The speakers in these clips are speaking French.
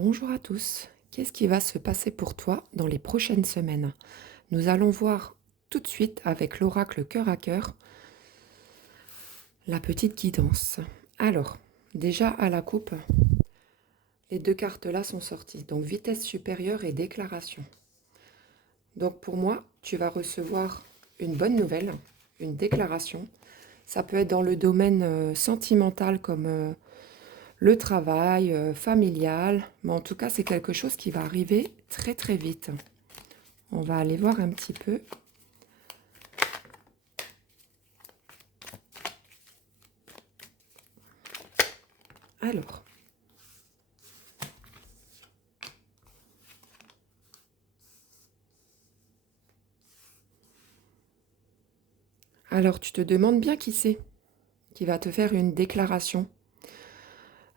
Bonjour à tous. Qu'est-ce qui va se passer pour toi dans les prochaines semaines? Nous allons voir tout de suite avec l'oracle cœur à cœur la petite guidance. Alors, déjà à la coupe, les deux cartes là sont sorties. Donc vitesse supérieure et déclaration. Donc pour moi, tu vas recevoir une bonne nouvelle, une déclaration. Ça peut être dans le domaine sentimental comme le travail, familial, mais en tout cas, c'est quelque chose qui va arriver très très vite. On va aller voir un petit peu. Alors, tu te demandes bien qui c'est qui va te faire une déclaration.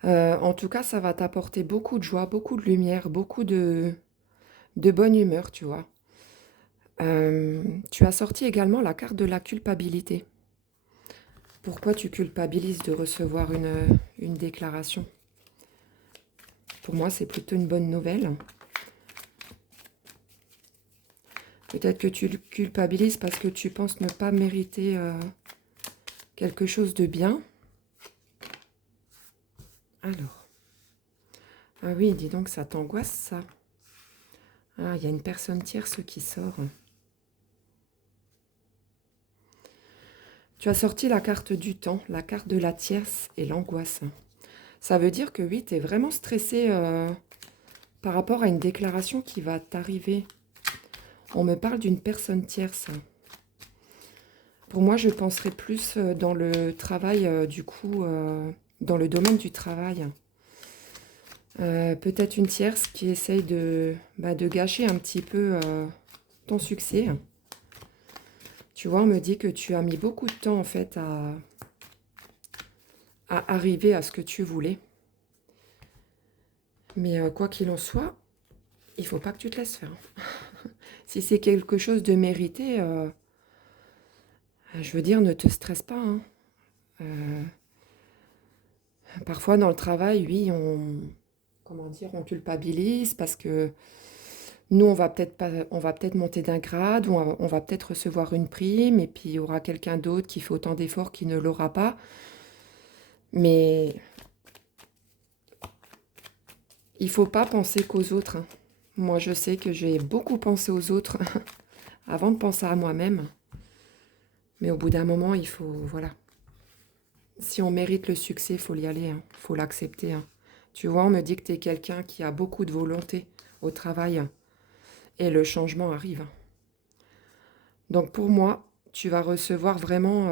En tout cas, ça va t'apporter beaucoup de joie, beaucoup de lumière, beaucoup de bonne humeur, tu vois. Tu as sorti également la carte de la culpabilité. Pourquoi tu culpabilises de recevoir une déclaration? Pour moi, c'est plutôt une bonne nouvelle. Peut-être que tu culpabilises parce que tu penses ne pas mériter quelque chose de bien. Alors. Ah oui, dis donc, ça t'angoisse, ça. Ah, il y a une personne tierce qui sort. Tu as sorti la carte du temps, la carte de la tierce et l'angoisse. Ça veut dire que oui, tu es vraiment stressé par rapport à une déclaration qui va t'arriver. On me parle d'une personne tierce. Pour moi, je penserais plus dans le travail, du coup, dans le domaine du travail. Peut-être une tierce qui essaye de gâcher un petit peu ton succès. Tu vois, on me dit que tu as mis beaucoup de temps en fait à arriver à ce que tu voulais. Mais quoi qu'il en soit, il faut pas que tu te laisses faire. Si c'est quelque chose de mérité, je veux dire, ne te stresse pas, hein. Euh, Parfois dans le travail, oui, comment dire, on culpabilise parce que nous, on va peut-être pas, on va peut-être monter d'un grade, ou on va peut-être recevoir une prime, et puis il y aura quelqu'un d'autre qui fait autant d'efforts qui ne l'aura pas. Mais il faut pas penser qu'aux autres, hein. Moi, je sais que j'ai beaucoup pensé aux autres avant de penser à moi-même. Mais au bout d'un moment, il faut, voilà. Si on mérite le succès, il faut y aller, hein. Faut l'accepter, hein. Tu vois, on me dit que tu es quelqu'un qui a beaucoup de volonté au travail et le changement arrive. Donc pour moi, tu vas recevoir vraiment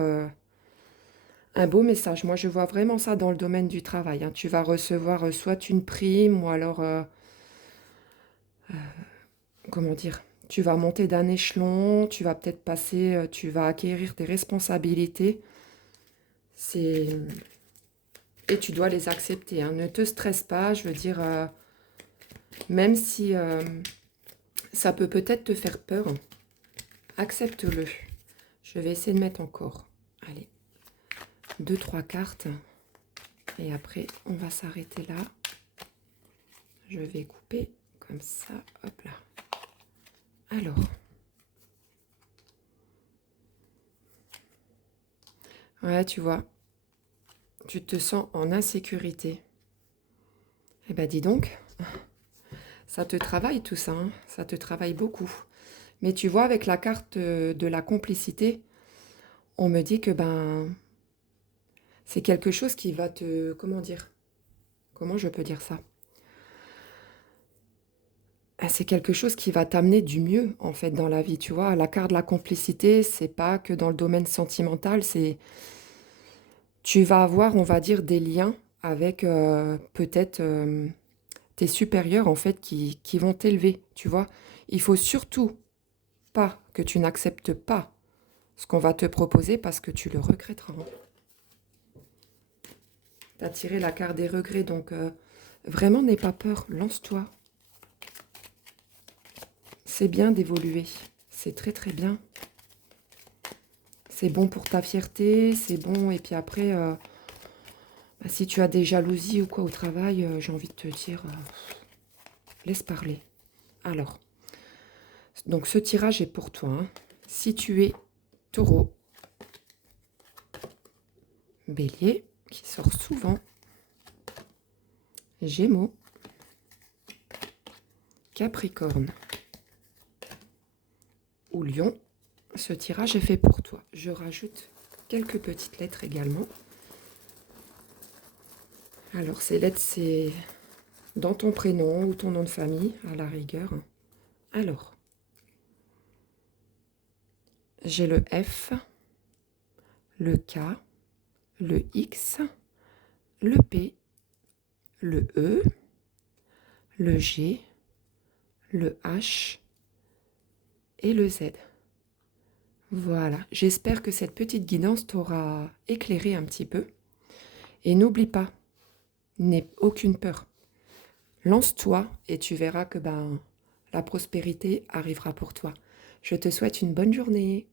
un beau message. Moi, je vois vraiment ça dans le domaine du travail, hein. Tu vas recevoir soit une prime ou alors, comment dire, tu vas monter d'un échelon, tu vas peut-être passer, tu vas acquérir des responsabilités. C'est Et tu dois les accepter, hein. Ne te stresse pas, je veux dire, même si ça peut peut-être te faire peur, accepte-le. Je vais essayer de mettre encore, allez, deux, trois cartes. Et après, on va s'arrêter là. Je vais couper comme ça, hop là. Alors, ouais, tu vois, tu te sens en insécurité. Eh ben, dis donc, ça te travaille tout ça, hein. Ça te travaille beaucoup. Mais tu vois, avec la carte de la complicité, on me dit que ben, c'est quelque chose qui va te... Comment dire? Comment je peux dire ça? Ah, c'est quelque chose qui va t'amener du mieux, en fait, dans la vie, tu vois. La carte de la complicité, c'est pas que dans le domaine sentimental, c'est... Tu vas avoir, on va dire, des liens avec peut-être tes supérieurs, en fait, qui vont t'élever, tu vois. Il faut surtout pas que tu n'acceptes pas ce qu'on va te proposer parce que tu le regretteras. Tu as tiré la carte des regrets, donc vraiment n'aie pas peur, lance-toi. C'est bien d'évoluer, c'est très très bien. C'est bon pour ta fierté, c'est bon. Et puis après, bah, si tu as des jalousies ou quoi au travail, j'ai envie de te dire, laisse parler. Alors, donc ce tirage est pour toi. Hein. Si tu es Taureau, Bélier, qui sort souvent, Gémeaux, Capricorne ou Lion, ce tirage est fait pour toi. Je rajoute quelques petites lettres également. Alors, ces lettres, c'est dans ton prénom ou ton nom de famille, à la rigueur. Alors, j'ai le F, le K, le X, le P, le E, le G, le H et le Z. Voilà, j'espère que cette petite guidance t'aura éclairé un petit peu. Et n'oublie pas, n'aie aucune peur. Lance-toi et tu verras que la prospérité arrivera pour toi. Je te souhaite une bonne journée.